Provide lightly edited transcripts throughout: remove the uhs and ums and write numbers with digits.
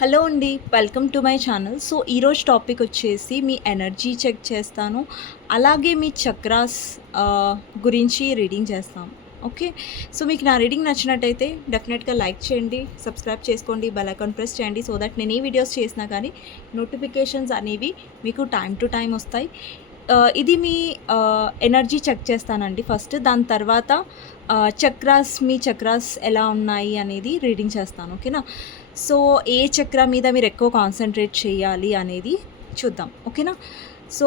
Hello అండి. Welcome to my channel. So, ఈరోజు topic వచ్చేసి మీ ఎనర్జీ చెక్ చేస్తాను. అలాగే మీ చక్రాస్ గురించి రీడింగ్ చేస్తాం. ఓకే. సో, మీకు నా రీడింగ్ నచ్చినట్టయితే డెఫినెట్‌గా లైక్ చేయండి, సబ్స్క్రైబ్ చేసుకోండి, బెల్ ఐకాన్ ప్రెస్ చేయండి. సో దట్ నేను ఏ వీడియోస్ చేసినా కానీ నోటిఫికేషన్స్ అనేవి మీకు టైమ్ టు టైమ్ వస్తాయి. ఇది మీ ఎనర్జీ చెక్ చేస్తానండి ఫస్ట్. దాని తర్వాత మీ చక్రాస్ ఎలా ఉన్నాయి అనేది రీడింగ్ చేస్తాను. ఓకేనా. సో ఏ చక్ర మీద మీరు ఎక్కువ కాన్సన్ట్రేట్ చేయాలి అనేది చూద్దాం. ఓకేనా. సో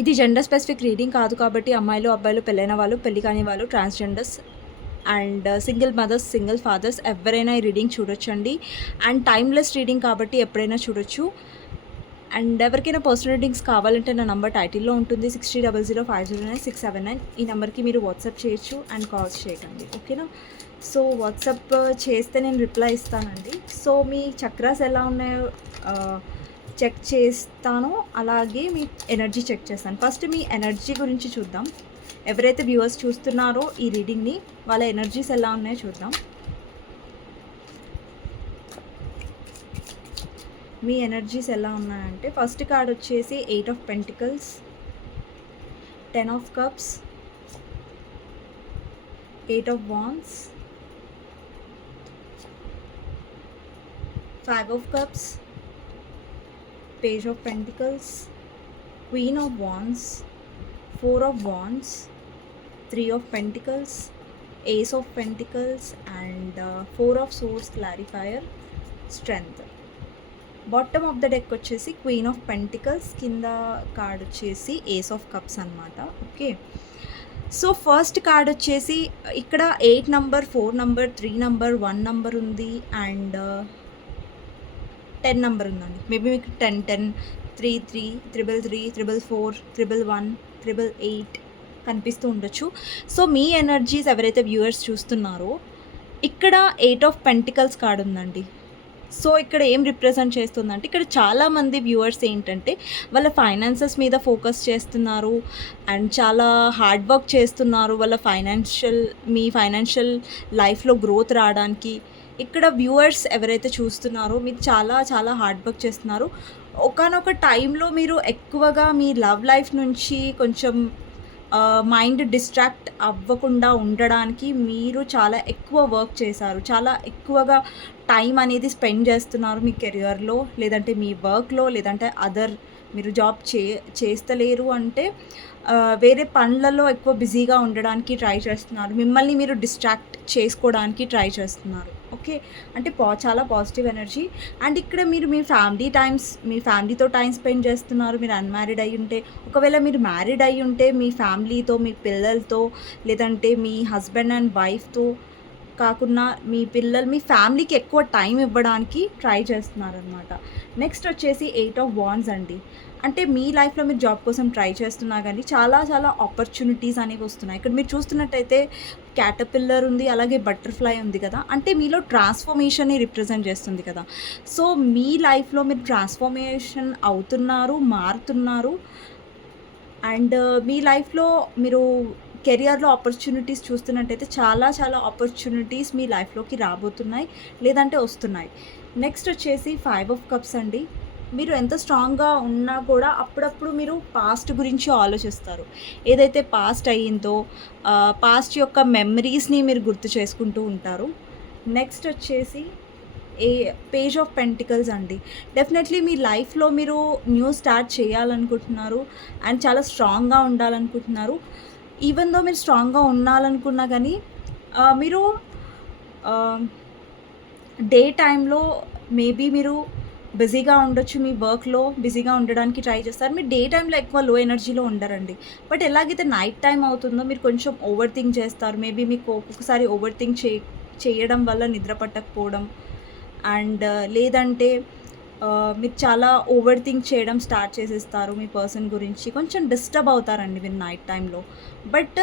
ఇది జెండర్ స్పెసిఫిక్ రీడింగ్ కాదు కాబట్టి అమ్మాయిలు అబ్బాయిలు పెళ్ళైన వాళ్ళు పెళ్ళి కాని వాళ్ళు transgenders and single mothers single fathers ఎవరైనా ఈ రీడింగ్ చూడొచ్చండి. అండ్ టైమ్లెస్ రీడింగ్ కాబట్టి ఎప్పుడైనా చూడొచ్చు. అండ్ ఎవరికైనా పర్సనల్ రీడింగ్స్ కావాలంటే నా నెంబర్ టైటిల్లో ఉంటుంది 6000509679. ఈ నెంబర్కి మీరు వాట్సాప్ చేయొచ్చు అండ్ కాల్స్ చేయకండి. ఓకేనా. సో వాట్సాప్ చేస్తే నేను రిప్లై ఇస్తానండి. సో మీ చక్రాస్ ఎలా ఉన్నాయో చెక్ చేస్తాను, అలాగే మీ ఎనర్జీ చెక్ చేస్తాను. ఫస్ట్ మీ ఎనర్జీ గురించి చూద్దాం. ఎవరైతే వ్యూవర్స్ చూస్తున్నారో ఈ రీడింగ్ని, వాళ్ళ ఎనర్జీస్ ఎలా ఉన్నాయో చూద్దాం. మీ ఎనర్జీస్ ఎలా ఉన్నాయంటే ఫస్ట్ కార్డ్ వచ్చేసి 8 of pentacles, 10 of cups, 8 of wands, 5 of cups, page of pentacles, queen of wands, 4 of wands, 3 of pentacles, ace of pentacles and 4 of swords clarifier, strength. Bottom of the deck వచ్చేసి queen of pentacles, కింద card వచ్చేసి ace of cups అనమాట. Okay. So first card వచ్చేసి ఇక్కడ 8 number, 4 number, 3 number, 1 number ఉంది and 10 number ఉందండి. Maybe మీకు 10, 10, 3, 3, 333, 444, 111, 888 కనిపిస్తూ ఉండొచ్చు. సో మీ ఎనర్జీస్ ఎవరైతే వ్యూవర్స్ చూస్తున్నారో ఇక్కడ 8 ఆఫ్ పెంటికల్స్ కార్డ్ ఉందండి. సో ఇక్కడ ఏం రిప్రజెంట్ చేస్తుందంటే ఇక్కడ చాలామంది వ్యూవర్స్ ఏంటంటే వాళ్ళ ఫైనాన్సెస్ మీద ఫోకస్ చేస్తున్నారు అండ్ చాలా హార్డ్ వర్క్ చేస్తున్నారు వాళ్ళ మీ ఫైనాన్షియల్ లైఫ్లో గ్రోత్ రావడానికి. ఇక్కడ వ్యూవర్స్ ఎవరైతే చూస్తున్నారో మీరు చాలా చాలా హార్డ్ వర్క్ చేస్తున్నారు. ఒకానొక టైంలో మీరు ఎక్కువగా మీ లవ్ లైఫ్ నుంచి కొంచెం మైండ్ డిస్ట్రాక్ట్ అవ్వకుండా ఉండడానికి మీరు చాలా ఎక్కువ వర్క్ చేశారు. చాలా ఎక్కువగా టైం అనేది స్పెండ్ చేస్తున్నారు మీ కెరియర్లో, లేదంటే మీ వర్క్లో, లేదంటే మీరు జాబ్ చేస్తలేరు అంటే వేరే పనులలో ఎక్కువ బిజీగా ఉండడానికి ట్రై చేస్తున్నారు. మిమ్మల్ని మీరు డిస్ట్రాక్ట్ చేసుకోవడానికి ట్రై చేస్తున్నారు. ఓకే. అంటే చాలా పాజిటివ్ ఎనర్జీ. అండ్ ఇక్కడ మీరు మీ ఫ్యామిలీతో టైం స్పెండ్ చేస్తున్నారు. మీరు అన్మ్యారీడ్ అయ్యి ఉంటే, ఒకవేళ మీరు మ్యారీడ్ అయ్యి ఉంటే మీ ఫ్యామిలీతో, మీ పిల్లలతో, లేదంటే మీ హస్బెండ్ అండ్ వైఫ్తో కాకుండా మీ ఫ్యామిలీకి ఎక్కువ టైం ఇవ్వడానికి ట్రై చేస్తున్నారనమాట. నెక్స్ట్ వచ్చేసి 8 ఆఫ్ వాండ్స్ అండి. అంటే మీ లైఫ్లో మీరు జాబ్ కోసం ట్రై చేస్తున్నా కానీ చాలా చాలా ఆపర్చునిటీస్ అనేవి వస్తున్నాయి. ఇక్కడ మీరు చూస్తున్నట్టయితే క్యాటర్పిల్లర్ ఉంది, అలాగే బటర్ఫ్లై ఉంది కదా, అంటే మీలో ట్రాన్స్ఫర్మేషన్ని రిప్రజెంట్ చేస్తుంది కదా. సో మీ లైఫ్లో మీరు ట్రాన్స్ఫర్మేషన్ అవుతున్నారు, మారుతున్నారు. అండ్ మీ లైఫ్లో మీరు కెరియర్లో ఆపర్చునిటీస్ చూస్తున్నట్టయితే చాలా చాలా ఆపర్చునిటీస్ మీ లైఫ్లోకి రాబోతున్నాయి, లేదంటే వస్తున్నాయి. నెక్స్ట్ వచ్చేసి 5 ఆఫ్ కప్స్ అండి. మీరు ఎంత స్ట్రాంగ్గా ఉన్నా కూడా అప్పుడప్పుడు మీరు పాస్ట్ గురించి ఆలోచిస్తారు. ఏదైతే పాస్ట్ అయ్యిందో పాస్ట్ యొక్క మెమరీస్ని మీరు గుర్తు చేసుకుంటూ ఉంటారు. నెక్స్ట్ వచ్చేసి పేజ్ ఆఫ్ పెంటికల్స్ అండి. డెఫినెట్లీ మీ లైఫ్లో మీరు న్యూ స్టార్ట్ చేయాలనుకుంటున్నారు అండ్ చాలా స్ట్రాంగ్గా ఉండాలనుకుంటున్నారు. ఈవెన్ దో మీరు స్ట్రాంగ్గా ఉండాలనుకున్నా కానీ మీరు డే టైంలో మేబీ మీరు బిజీగా ఉండొచ్చు, మీ వర్క్లో బిజీగా ఉండడానికి ట్రై చేస్తారు. మీరు డే టైంలో ఎక్కువ లో ఎనర్జీలో ఉండరండి. బట్ ఎలాగైతే నైట్ టైం అవుతుందో మీరు కొంచెం ఓవర్ థింక్ చేస్తారు. మేబీ మీకు ఒక్కొక్కసారి ఓవర్ థింక్ చేయడం వల్ల నిద్ర పట్టకపోవడం అండ్ లేదంటే మీరు చాలా ఓవర్ థింక్ చేయడం స్టార్ట్ చేసేస్తారు. మీ పర్సన్ గురించి కొంచెం డిస్టర్బ్ అవుతారండి మీరు నైట్ టైంలో. బట్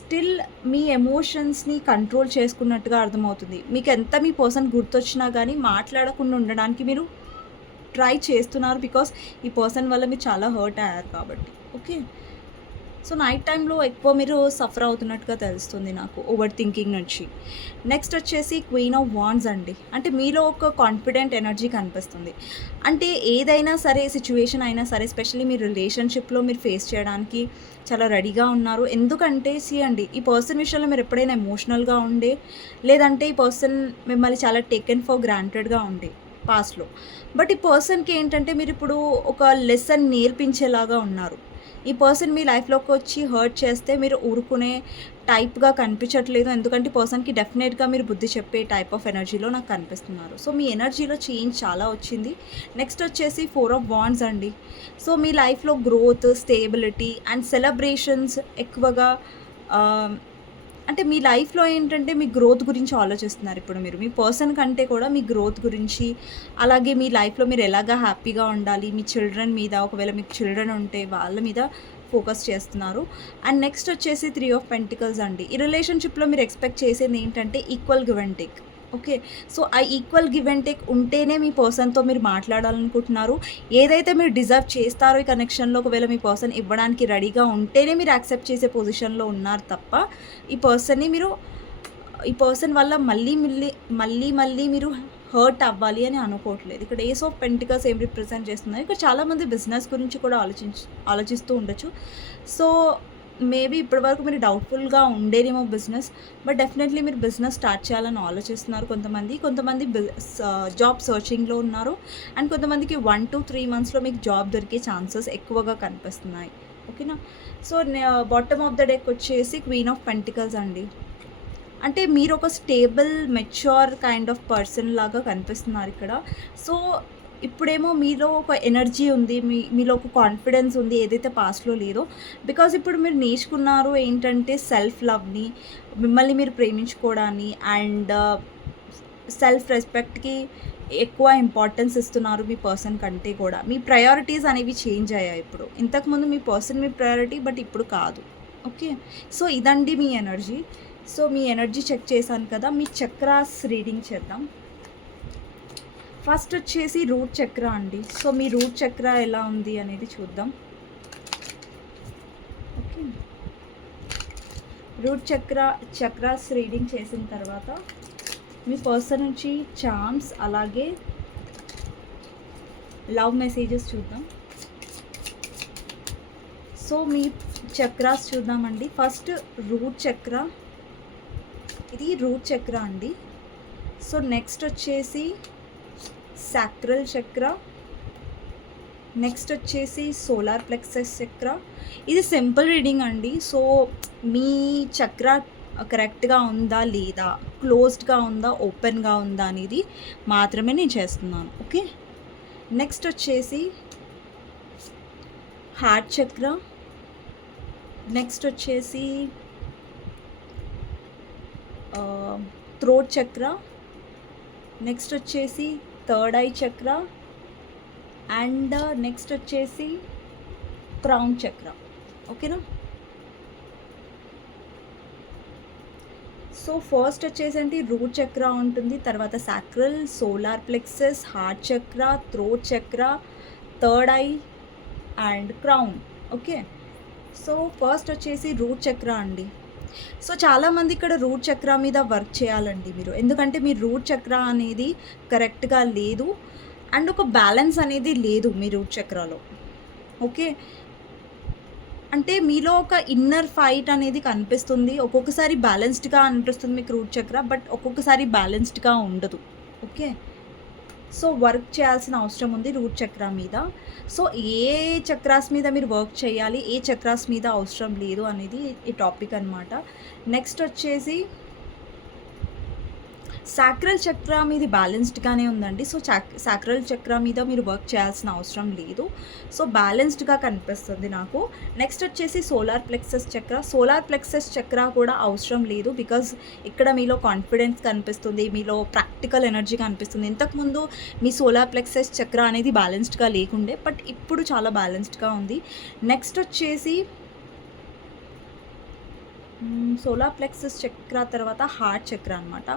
స్టిల్ మీ ఎమోషన్స్ని కంట్రోల్ చేసుకున్నట్టుగా అర్థమవుతుంది. మీకు ఎంత మీ పర్సన్ గుర్తొచ్చినా కానీ మాట్లాడకుండా ఉండడానికి మీరు ట్రై చేస్తున్నారు, బికాస్ ఈ పర్సన్ వల్ల మీరు చాలా హర్ట్ అయ్యారు కాబట్టి. ఓకే. సో నైట్ టైంలో ఎక్కువ మీరు సఫర్ అవుతున్నట్టుగా తెలుస్తుంది నాకు ఓవర్ థింకింగ్ నుంచి. నెక్స్ట్ వచ్చేసి క్వీన్ ఆఫ్ వాండ్స్ అండి. అంటే మీలో ఒక కాన్ఫిడెంట్ ఎనర్జీ కనిపిస్తుంది. అంటే ఏదైనా సరే సిచ్యువేషన్ అయినా సరే, ఎస్పెషల్లీ మీ రిలేషన్షిప్లో మీరు ఫేస్ చేయడానికి చాలా రెడీగా ఉన్నారు. ఎందుకంటే అండి, ఈ పర్సన్ విషయంలో మీరు ఎప్పుడైనా ఎమోషనల్గా ఉండే, లేదంటే ఈ పర్సన్ మిమ్మల్ని చాలా టేకెన్ ఫర్ గ్రాంటెడ్గా ఉండే పాస్ట్లో. బట్ ఈ పర్సన్కి ఏంటంటే మీరు ఇప్పుడు ఒక లెసన్ నేర్పించేలాగా ఉన్నారు. ఈ పర్సన్ మీ లైఫ్లోకి వచ్చి హర్ట్ చేస్తే మీరు ఊరుకునే టైప్గా కనిపించట్లేదు. ఎందుకంటే ఈ పర్సన్కి డెఫినెట్గా మీరు బుద్ధి చెప్పే టైప్ ఆఫ్ ఎనర్జీలో నాకు కనిపిస్తున్నారు. సో మీ ఎనర్జీలో చేంజ్ చాలా వచ్చింది. నెక్స్ట్ వచ్చేసి 4 ఆఫ్ వాండ్స్ అండి. సో మీ లైఫ్లో గ్రోత్, స్టేబిలిటీ అండ్ సెలబ్రేషన్స్ ఎక్కువగా అంటే మీ లైఫ్లో ఏంటంటే మీ గ్రోత్ గురించి ఆలోచిస్తున్నారు ఇప్పుడు మీరు. మీ పర్సన్ కంటే కూడా మీ గ్రోత్ గురించి, అలాగే మీ లైఫ్లో మీరు ఎలాగా హ్యాపీగా ఉండాలి, మీ చిల్డ్రన్ మీద, ఒకవేళ మీకు చిల్డ్రన్ ఉంటే వాళ్ళ మీద ఫోకస్ చేస్తున్నారు. అండ్ నెక్స్ట్ వచ్చేసి 3 ఆఫ్ పెంటికల్స్ అండి. ఈ రిలేషన్షిప్లో మీరు ఎక్స్పెక్ట్ చేసేది ఏంటంటే equal give and take. Okay. So ఆ ఈక్వల్ గివ్ అండ్ టేక్ ఉంటేనే మీ పర్సన్తో మీరు మాట్లాడాలనుకుంటున్నారు. ఏదైతే మీరు డిజర్వ్ చేస్తారో ఈ కనెక్షన్లో, ఒకవేళ మీ పర్సన్ ఇవ్వడానికి రెడీగా ఉంటేనే మీరు యాక్సెప్ట్ చేసే పొజిషన్లో ఉన్నారు తప్ప, ఈ పర్సన్ వల్ల మళ్ళీ మీరు హర్ట్ అవ్వాలి అని అనుకోవట్లేదు. ఇక్కడ ఏస్ ఆఫ్ పెంటికల్స్ ఏం రిప్రజెంట్ చేస్తున్నారు, ఇక్కడ చాలామంది బిజినెస్ గురించి కూడా ఆలోచిస్తూ ఉండొచ్చు. సో మేబీ ఇప్పటివరకు మీరు డౌట్ఫుల్గా ఉండేనేమో బిజినెస్, బట్ డెఫినెట్లీ మీరు బిజినెస్ స్టార్ట్ చేయాలని ఆలోచిస్తున్నారు. కొంతమంది జాబ్ సర్చింగ్లో ఉన్నారు. అండ్ కొంతమందికి 1 to 3 monthsలో మీకు జాబ్ దొరికే ఛాన్సెస్ ఎక్కువగా కనిపిస్తున్నాయి. ఓకేనా. So bottom of the deck వచ్చేసి క్వీన్ ఆఫ్ పెంటికల్స్ అండి. అంటే మీరు ఒక stable, mature kind of person లాగా కనిపిస్తున్నారు ఇక్కడ. సో ఇప్పుడేమో మీలో ఒక ఎనర్జీ ఉంది, మీలో ఒక కాన్ఫిడెన్స్ ఉంది, ఏదైతే పాస్ట్లో లేదో. బికాజ్ ఇప్పుడు మీరు నేర్చుకున్నారు ఏంటంటే సెల్ఫ్ లవ్ని, మిమ్మల్ని మీరు ప్రేమించుకోవడాన్ని, అండ్ సెల్ఫ్ రెస్పెక్ట్కి ఎక్కువ ఇంపార్టెన్స్ ఇస్తున్నారు మీ పర్సన్ కంటే కూడా. మీ ప్రయారిటీస్ అనేవి చేంజ్ అయ్యాయి ఇప్పుడు. ఇంతకుముందు మీ పర్సన్ మీ ప్రయారిటీ, బట్ ఇప్పుడు కాదు. ఓకే. సో ఇదండి మీ ఎనర్జీ. సో మీ ఎనర్జీ చెక్ చేశాను కదా, మీ చక్రాస్ రీడింగ్ చేద్దాం. ఫస్ట్ వచ్చేసి రూట్ చక్ర అండి. సో మీ రూట్ చక్ర ఎలా ఉంది అనేది చూద్దాం. ఓకే. రూట్ చక్రాస్ రీడింగ్ చేసిన తర్వాత మీ పర్సన్ నుంచి చార్మ్స్, అలాగే లవ్ మెసేజెస్ చూద్దాం. సో మీ చక్రాస్ చూద్దామండి. ఫస్ట్ రూట్ చక్ర, ఇది రూట్ చక్ర అండి. సో నెక్స్ట్ వచ్చేసి సాక్రల్ చక్ర, నెక్స్ట్ వచ్చేసి సోలార్ ప్లెక్సస్ చక్ర. ఇది సింపుల్ రీడింగ్ అండి. సో మీ చక్ర కరెక్ట్గా ఉందా లేదా, క్లోజ్డ్గా ఉందా, ఓపెన్గా ఉందా అనేది మాత్రమే నేను చేస్తున్నాను. ఓకే. నెక్స్ట్ వచ్చేసి హార్ట్ చక్ర, నెక్స్ట్ వచ్చేసి థ్రోట్ చక్ర, నెక్స్ట్ వచ్చేసి థర్డ్ ఐ చక్ర, అండ్ నెక్స్ట్ వచ్చేసి క్రౌన్ చక్ర. ఓకేనా. సో ఫస్ట్ వచ్చేసి రూట్ చక్ర ఉంటుంది, తర్వాత సాక్రల్, సోలార్ ప్లెక్సస్, హార్ట్ చక్ర, థ్రోట్ చక్ర, third I and crown. Okay. So first వచ్చేసి రూట్ చక్ర అండి. సో చాలామంది ఇక్కడ రూట్ చక్ర మీద వర్క్ చేయాలండి మీరు. ఎందుకంటే మీ రూట్ చక్ర అనేది కరెక్ట్గా లేదు, అండ్ ఒక బ్యాలెన్స్ అనేది లేదు మీ రూట్ చక్రాలో. ఓకే. అంటే మీలో ఒక ఇన్నర్ ఫైట్ అనేది కనిపిస్తుంది. ఒక్కొక్కసారి బ్యాలెన్స్డ్గా అనిపిస్తుంది మీకు రూట్ చక్ర, బట్ ఒక్కొక్కసారి బ్యాలెన్స్డ్గా ఉండదు. ఓకే. సో వర్క్ చేయాల్సిన అవసరం ఉంది రూట్ చక్ర మీద. సో ఏ చక్రాస్ మీద మీరు వర్క్ చేయాలి, ఏ చక్రాస్ మీద అవసరం లేదు అనేది ఈ టాపిక్ అనమాట. నెక్స్ట్ వచ్చేసి సాక్రల్ చక్ర మీది బ్యాలెన్స్డ్గానే ఉందండి. సో సాక్రల్ చక్ర మీద మీరు వర్క్ చేయాల్సిన అవసరం లేదు. సో బ్యాలెన్స్డ్గా కనిపిస్తుంది నాకు. నెక్స్ట్ వచ్చేసి సోలార్ ప్లెక్సస్ చక్ర. సోలార్ ప్లెక్సస్ చక్ర కూడా అవసరం లేదు, బికాజ్ ఇక్కడ మీలో కాన్ఫిడెన్స్ కనిపిస్తుంది, మీలో ప్రాక్టికల్ ఎనర్జీ కనిపిస్తుంది. ఇంతకుముందు మీ సోలార్ ప్లెక్సస్ చక్ర అనేది బ్యాలెన్స్డ్గా లేకుండే, బట్ ఇప్పుడు చాలా బ్యాలెన్స్డ్గా ఉంది. నెక్స్ట్ వచ్చేసి సోలార్ ప్లెక్సస్ చక్ర తర్వాత హార్ట్ చక్ర అనమాట.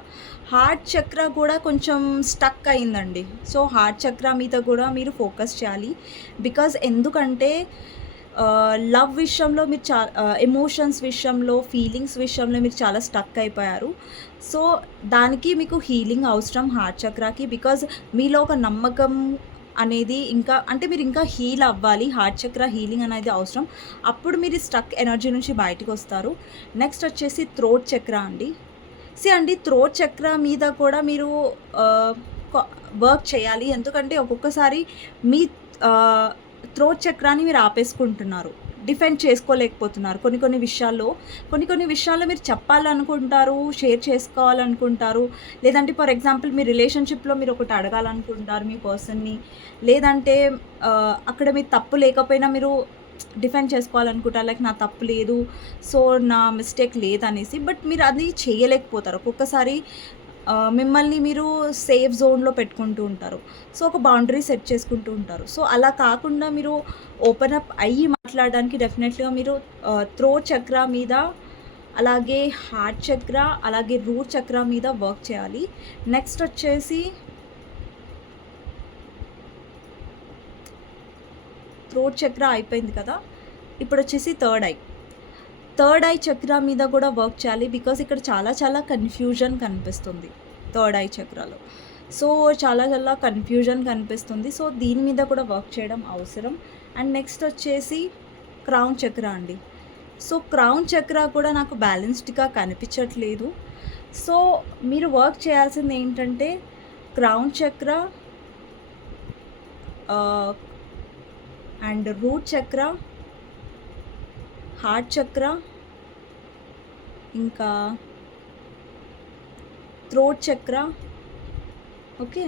హార్ట్ చక్ర కూడా కొంచెం స్టక్ అయిందండి. సో హార్ట్ చక్ర మీద కూడా మీరు ఫోకస్ చేయాలి. బికాజ్ ఎందుకంటే లవ్ విషయంలో మీరు ఎమోషన్స్ విషయంలో, ఫీలింగ్స్ విషయంలో మీరు చాలా స్టక్ అయిపోయారు. సో, దానికి మీకు హీలింగ్ అవసరం హార్ట్ చక్రాకి. బికాజ్ మీలో ఒక నమ్మకం అనేది ఇంకా అంటే మీరు ఇంకా హీల్ అవ్వాలి. హార్ట్ చక్ర హీలింగ్ అనేది అవసరం. అప్పుడు మీరు స్టక్ ఎనర్జీ నుంచి బయటికొస్తారు. నెక్స్ట్ వచ్చేసి థ్రోట్ చక్ర అండి. అండి థ్రోట్ చక్ర మీద కూడా మీరు ఆహ్, కొ వర్క్ చేయాలి. ఎందుకంటే ఒక్కొక్కసారి మీ ఆహ్, థ్రోట్ చక్రాన్ని మీరు ఆపేసుకుంటున్నారు. డిఫెండ్ చేసుకోలేకపోతున్నారు. కొన్ని విషయాల్లో మీరు చెప్పాలనుకుంటారు, షేర్ చేసుకోవాలనుకుంటారు. లేదంటే ఫర్ ఎగ్జాంపుల్ మీ రిలేషన్‌షిప్‌లో మీరు ఒకటి అడగాలనుకుంటారు మీ పర్సన్‌ని. లేదంటే అక్కడ మీ తప్పు లేకపోయినా మీరు డిఫెండ్ చేసుకోవాలనుకుంటారు. లైక్ నా తప్పు లేదు. సో, నా మిస్టేక్ లేదనేసి. బట్ మీరు అది చేయలేకపోతారు. ఒక్కొక్కసారి మిమ్మల్ని మీరు సేఫ్ జోన్‌లో పెట్టుకుంటూ ఉంటారు. సో, ఒక బౌండరీ సెట్ చేసుకుంటూ ఉంటారు. సో, అలా కాకుండా మీరు ఓపెన్ అప్ అయ్యి మాట్లాడడానికి డెఫినెట్‌గా మీరు థ్రోట్ చక్ర మీద, అలాగే హార్ట్ చక్ర, అలాగే రూట్ చక్ర మీద వర్క్ చేయాలి. నెక్స్ట్ వచ్చేసి థ్రోట్ చక్ర అయిపోయింది కదా! ఇప్పుడొచ్చేసి థర్డ్ ఐ చక్ర మీద కూడా వర్క్ చేయాలి. బికాజ్ ఇక్కడ చాలా కన్‌ఫ్యూజన్ కనిపిస్తుంది థర్డ్ ఐ చక్రాలో. సో, చాలా కన్‌ఫ్యూజన్ కనిపిస్తుంది. సో, దీని మీద కూడా వర్క్ చేయడం అవసరం. అండ్ నెక్స్ట్ వచ్చేసి క్రౌన్ చక్ర అండి. సో, క్రౌన్ చక్ర కూడా నాకు బ్యాలెన్స్డ్‌గా కనిపించట్లేదు. సో, మీరు వర్క్ చేయాల్సింది ఏంటంటే క్రౌన్ చక్ర అండ్ రూట్ చక్ర, హార్ట్ చక్ర, ఇంకా థ్రోట్ చక్ర. ఓకే.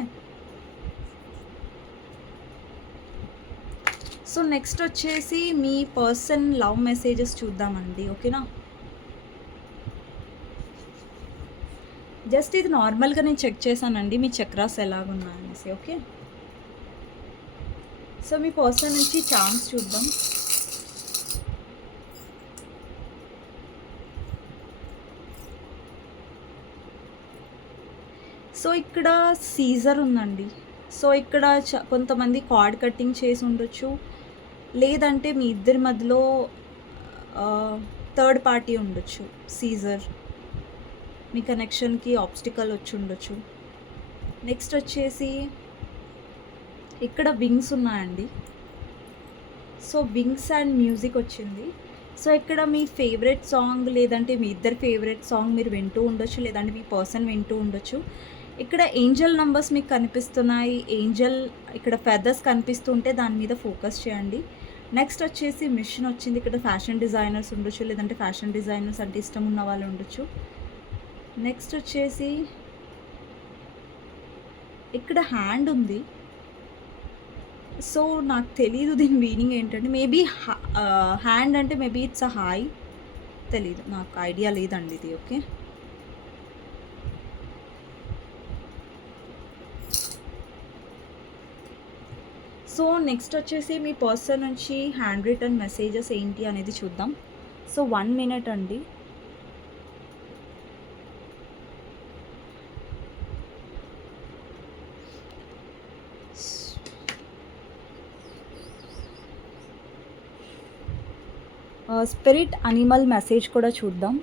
సో, నెక్స్ట్ వచ్చేసి మీ పర్సన్ లవ్ మెసేజెస్ చూద్దామండి. ఓకేనా? జస్ట్ ఇది నార్మల్‌గా నేను చెక్ చేశానండి మీ చక్రాస్ ఎలాగున్నాయనేసి. ఓకే. సో, మీ పర్సన్ నుంచి చార్మ్స్ చూద్దాం. సో, ఇక్కడ సీజర్ ఉందండి. సో, ఇక్కడ కొంతమంది కార్డ్ కటింగ్ చేసి ఉండొచ్చు. లేదంటే మీ ఇద్దరి మధ్యలో థర్డ్ పార్టీ ఉండొచ్చు. సీజర్ మీ కనెక్షన్‌కి ఆబ్స్టికల్ వచ్చి ఉండొచ్చు. నెక్స్ట్ వచ్చేసి ఇక్కడ వింగ్స్ ఉన్నాయండి. సో, వింగ్స్ అండ్ మ్యూజిక్ వచ్చింది. సో, ఇక్కడ మీ ఫేవరెట్ సాంగ్, లేదంటే మీ ఇద్దరి ఫేవరెట్ సాంగ్ మీరు వింటూ ఉండొచ్చు. లేదంటే మీ పర్సన్ వింటూ ఉండొచ్చు. ఇక్కడ ఏంజెల్ నంబర్స్ మీకు కనిపిస్తున్నాయి. ఏంజెల్ ఇక్కడ ఫెదర్స్ కనిపిస్తుంటే దాని మీద ఫోకస్ చేయండి. నెక్స్ట్ వచ్చేసి మిషన్ వచ్చింది. ఇక్కడ ఫ్యాషన్ డిజైనర్స్ ఉండొచ్చు. లేదంటే ఫ్యాషన్ డిజైనర్స్ అంటే ఇష్టం ఉన్న వాళ్ళు ఉండొచ్చు. నెక్స్ట్ వచ్చేసి ఇక్కడ హ్యాండ్ ఉంది. సో, నాకు తెలీదు దీని మీనింగ్ ఏంటంటే మేబీ హ్యాండ్ అంటే మేబీ ఇట్స్ అ హాయ్. తెలీదు. నాకు ఐడియా లేదండి ఇది. ఓకే. సో, నెక్స్ట్ వచ్చేసి మీ పర్సన్ నుంచి హ్యాండ్ రిటన్ మెసేజెస్ ఏంటి అనేది చూద్దాం. సో, 1 మినిట్ అండి. స్పిరిట్ అనిమల్ మెసేజ్ కూడా చూద్దాం.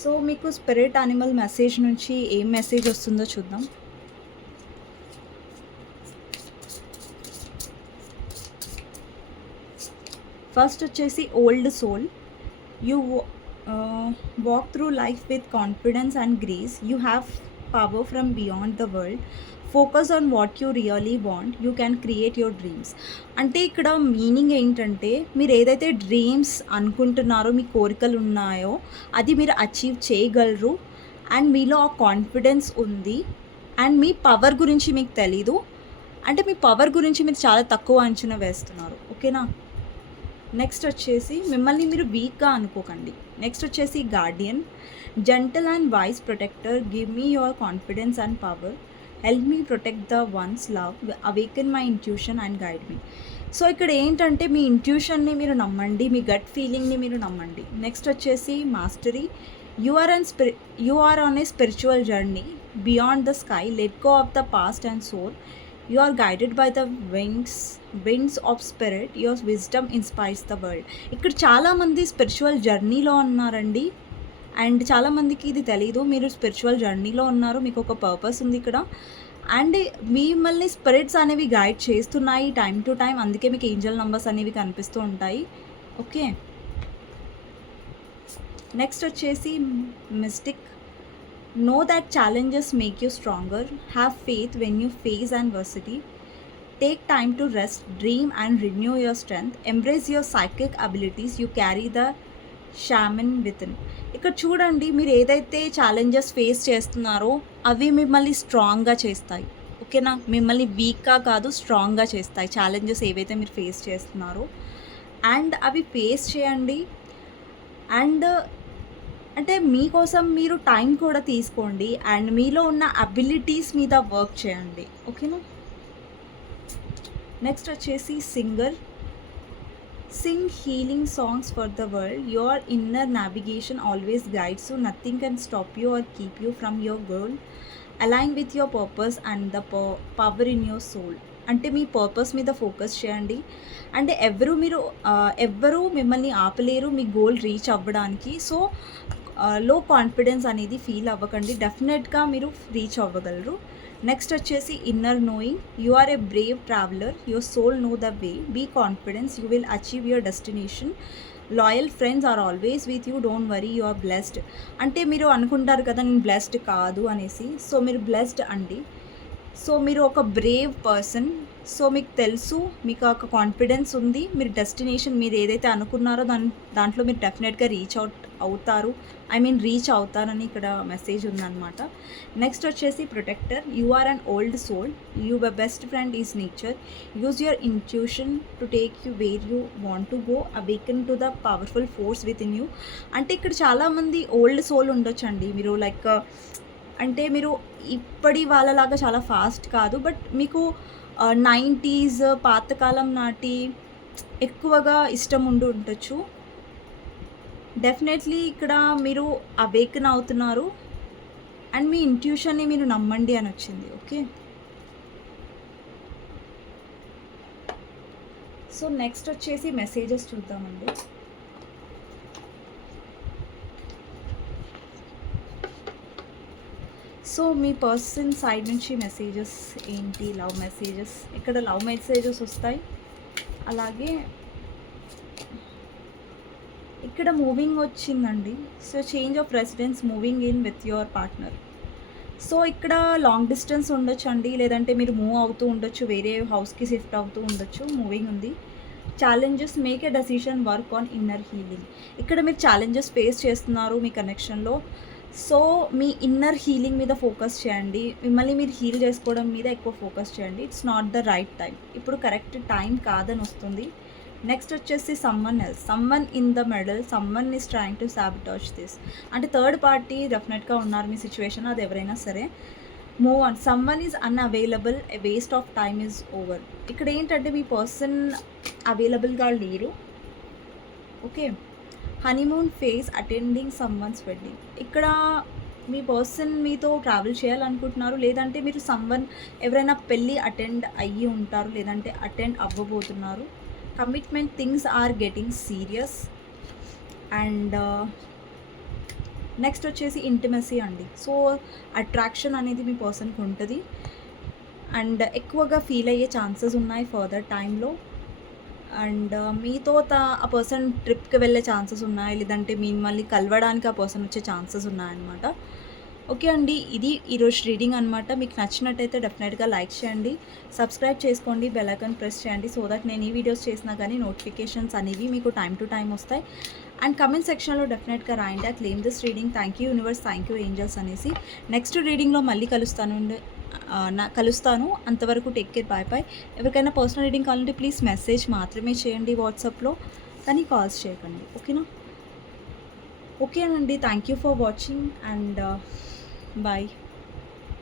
సో, మీకు స్పిరిట్ అనిమల్ మెసేజ్ నుంచి ఏం మెసేజ్ వస్తుందో చూద్దాం. ఫస్ట్ వచ్చేసి old soul. You walk through life with confidence and grace. You have power from beyond the world. Focus on what you really want. You can create your dreams. అంటే ఇక్కడ meaning ఏంటంటే మీరు ఏదైతే dreams అనుకుంటున్నారో, మీ కోరికలు ఉన్నాయో అది మీరు అచీవ్ చేయగలరు. అండ్ మీలో ఆ కాన్ఫిడెన్స్ ఉంది. అండ్ మీ పవర్ గురించి మీకు తెలీదు. అంటే మీ పవర్ గురించి మీరు చాలా తక్కువ అంచనా వేస్తున్నారు. ఓకేనా? నెక్స్ట్ వచ్చేసి మిమ్మల్ని మీరు వీక్గా అనుకోకండి. నెక్స్ట్ వచ్చేసి guardian. Gentle and wise protector. Give me your confidence and power. Help me protect the ones love. Awaken my intuition and guide me. So, ఇక్కడ ఏంటంటే మీ ఇంట్యూషన్ని మీరు నమ్మండి. మీ గట్ ఫీలింగ్ని మీరు నమ్మండి. నెక్స్ట్ వచ్చేసి mastery. You are on a spiritual journey. beyond the sky, let go of the past and soar. You are guided by the winds of spirit. Your wisdom inspires the world. ఇక్కడ చాలామంది spiritual జర్నీలో ఉన్నారండి, and చాలామందికి ఇది తెలీదు. మీరు spiritual జర్నీలో ఉన్నారు, మీకు ఒక పర్పస్ ఉంది ఇక్కడ, అండ్ మిమ్మల్ని స్పిరిట్స్ అనేవి గైడ్ చేస్తున్నాయి టైం టు టైం. అందుకే మీకు ఏంజల్ నంబర్స్ అనేవి కనిపిస్తూ ఉంటాయి. ఓకే, నెక్స్ట్ వచ్చేసి mystic. Know that challenges make you stronger. Have faith when you face adversity. Take time to rest, dream and renew your strength. Embrace your psychic abilities. You carry the shaman within. ఇక్కడ చూడండి, మీరు ఏదైతే challenges face చేస్తున్నారో అవి మిమ్మల్ని స్ట్రాంగ్గా చేస్తాయి. ఓకేనా, మిమ్మల్ని వీక్గా కాదు స్ట్రాంగ్గా చేస్తాయి ఛాలెంజెస్ ఏవైతే మీరు ఫేస్ చేస్తున్నారో. అండ్ అవి ఫేస్ చేయండి, అండ్ అంటే మీకోసం మీరు టైం కూడా తీసుకోండి, అండ్ మీలో ఉన్న అబిలిటీస్ మీద వర్క్ చేయండి. ఓకేనా, నెక్స్ట్ వచ్చేసి singer. Sing healing songs for the world. Your inner navigation always guides you. Nothing can stop you or keep you from your goal. Align with your purpose and the power in your soul. అంటే మీ purpose మీద focus చేయండి, అంటే ఎవ్వరూ మిమ్మల్ని ఆపలేరు మీ goal reach అవ్వడానికి. సో లో కాన్ఫిడెన్స్ అనేది ఫీల్ అవ్వకండి, డెఫినెట్గా మీరు రీచ్ అవ్వగలరు. నెక్స్ట్ వచ్చేసి inner knowing. You are a brave traveller. Your soul know the way. Be confidence, you will achieve your destination. Loyal friends are always with you. Don't worry, you are blessed. అంటే మీరు అనుకుంటారు కదా నేను blessed కాదు అనేసి, so మీరు blessed అండి. So మీరు ఒక బ్రేవ్ పర్సన్. సో మీకు తెలుసు, మీకు ఒక కాన్ఫిడెన్స్ ఉంది, మీరు డెస్టినేషన్ మీరు ఏదైతే అనుకున్నారో దాంట్లో మీరు డెఫినెట్గా రీచ్ అవుతారని ఇక్కడ మెసేజ్ ఉందన్నమాట. నెక్స్ట్ వచ్చేసి protector. You are an old soul. Your best friend is nature. Use your intuition to take you where you want to go. Awaken to the powerful force within you. అంటే ఇక్కడ చాలామంది old soul ఉండొచ్చండి. మీరు like అంటే మీరు ఇప్పటి వాళ్ళలాగా చాలా ఫాస్ట్ కాదు, బట్ మీకు 90s పాతకాలం నాటి ఎక్కువగా ఇష్టం ఉండొచ్చు. డెఫినెట్లీ ఇక్కడ మీరు అవేకన్ అవుతున్నారు, అండ్ మీ ఇంట్యూషన్ని మీరు నమ్మండి అని వచ్చింది. ఓకే, సో నెక్స్ట్ వచ్చేసి మెసేజెస్ చూద్దామండి. సో మీ పర్సన్ సైడ్ నుంచి మెసేజెస్ ఏంటి? Love messages. ఇక్కడ లవ్ మెసేజెస్ వస్తాయి, అలాగే ఇక్కడ మూవింగ్ వచ్చిందండి. So change of residence, moving in with your partner. So ఇక్కడ లాంగ్ డిస్టెన్స్ ఉండొచ్చు అండి, లేదంటే మీరు మూవ్ అవుతూ ఉండొచ్చు, వేరే హౌస్కి షిఫ్ట్ అవుతూ ఉండొచ్చు. మూవింగ్ ఉంది. Challenges, make a decision, work on inner healing. ఇక్కడ మీరు ఛాలెంజెస్ ఫేస్ చేస్తున్నారు మీ కనెక్షన్లో. సో మీ ఇన్నర్ హీలింగ్ మీద ఫోకస్ చేయండి, మిమ్మల్ని మీరు హీల్ చేసుకోవడం మీద ఎక్కువ ఫోకస్ చేయండి. It's not the right time, ఇప్పుడు కరెక్ట్ టైం కాదని వస్తుంది. నెక్స్ట్ వచ్చేసి someone in the middle. Someone is trying to sabotage this. అంటే థర్డ్ పార్టీ డెఫినెట్గా ఉన్నారు మీ సిచ్యువేషన్, అది ఎవరైనా సరే. Move on. Someone is unavailable. A waste of time is over. ఇక్కడ ఏంటంటే మీ పర్సన్ అవైలబుల్గా లేరు. Okay, honeymoon phase, attending someone's wedding. ఇక్కడ మీ పర్సన్ మీతో ట్రావెల్ చేయాలనుకుంటున్నారు, లేదంటే మీరు ఎవరైనా పెళ్ళి అటెండ్ అయ్యి ఉంటారు, లేదంటే అటెండ్ అవ్వబోతున్నారు. Commitment, things are getting serious. And next వచ్చేసి ఇంటిమసీ అండి. సో అట్రాక్షన్ అనేది మీ పర్సన్కి ఉంటుంది, అండ్ ఎక్కువగా ఫీల్ అయ్యే ఛాన్సెస్ ఉన్నాయి ఫర్దర్ టైంలో. అండ్ మీతో ఆ పర్సన్ ట్రిప్కి వెళ్ళే ఛాన్సెస్ ఉన్నాయి, లేదంటే మిమ్మల్ని కలవడానికి ఆ పర్సన్ వచ్చే ఛాన్సెస్ ఉన్నాయన్నమాట. ఓకే అండి, ఇది ఈరోజు రీడింగ్ అనమాట. మీకు నచ్చినట్టయితే డెఫినెట్గా లైక్ చేయండి, సబ్స్క్రైబ్ చేసుకోండి, బెల్ ఐకాన్ ప్రెస్ చేయండి, సో దట్ నేను ఈ వీడియోస్ చేసినా కానీ నోటిఫికేషన్స్ అనేవి మీకు టైం టు టైం వస్తాయి. అండ్ కమెంట్ సెక్షన్లో డెఫినెట్గా రాయండి I claim this reading. Thank you universe, thank you angels అనేసి. నెక్స్ట్ రీడింగ్లో మళ్ళీ కలుస్తాను. అంతవరకు టేక్ కేర్, బాయ్ బాయ్. ఎవరికైనా పర్సనల్ రీడింగ్ కావాలంటే ప్లీజ్ మెసేజ్ మాత్రమే చేయండి వాట్సాప్లో, కానీ కాల్స్ చేయకండి. ఓకేనా? ఓకేనండి, thank you for watching and bye.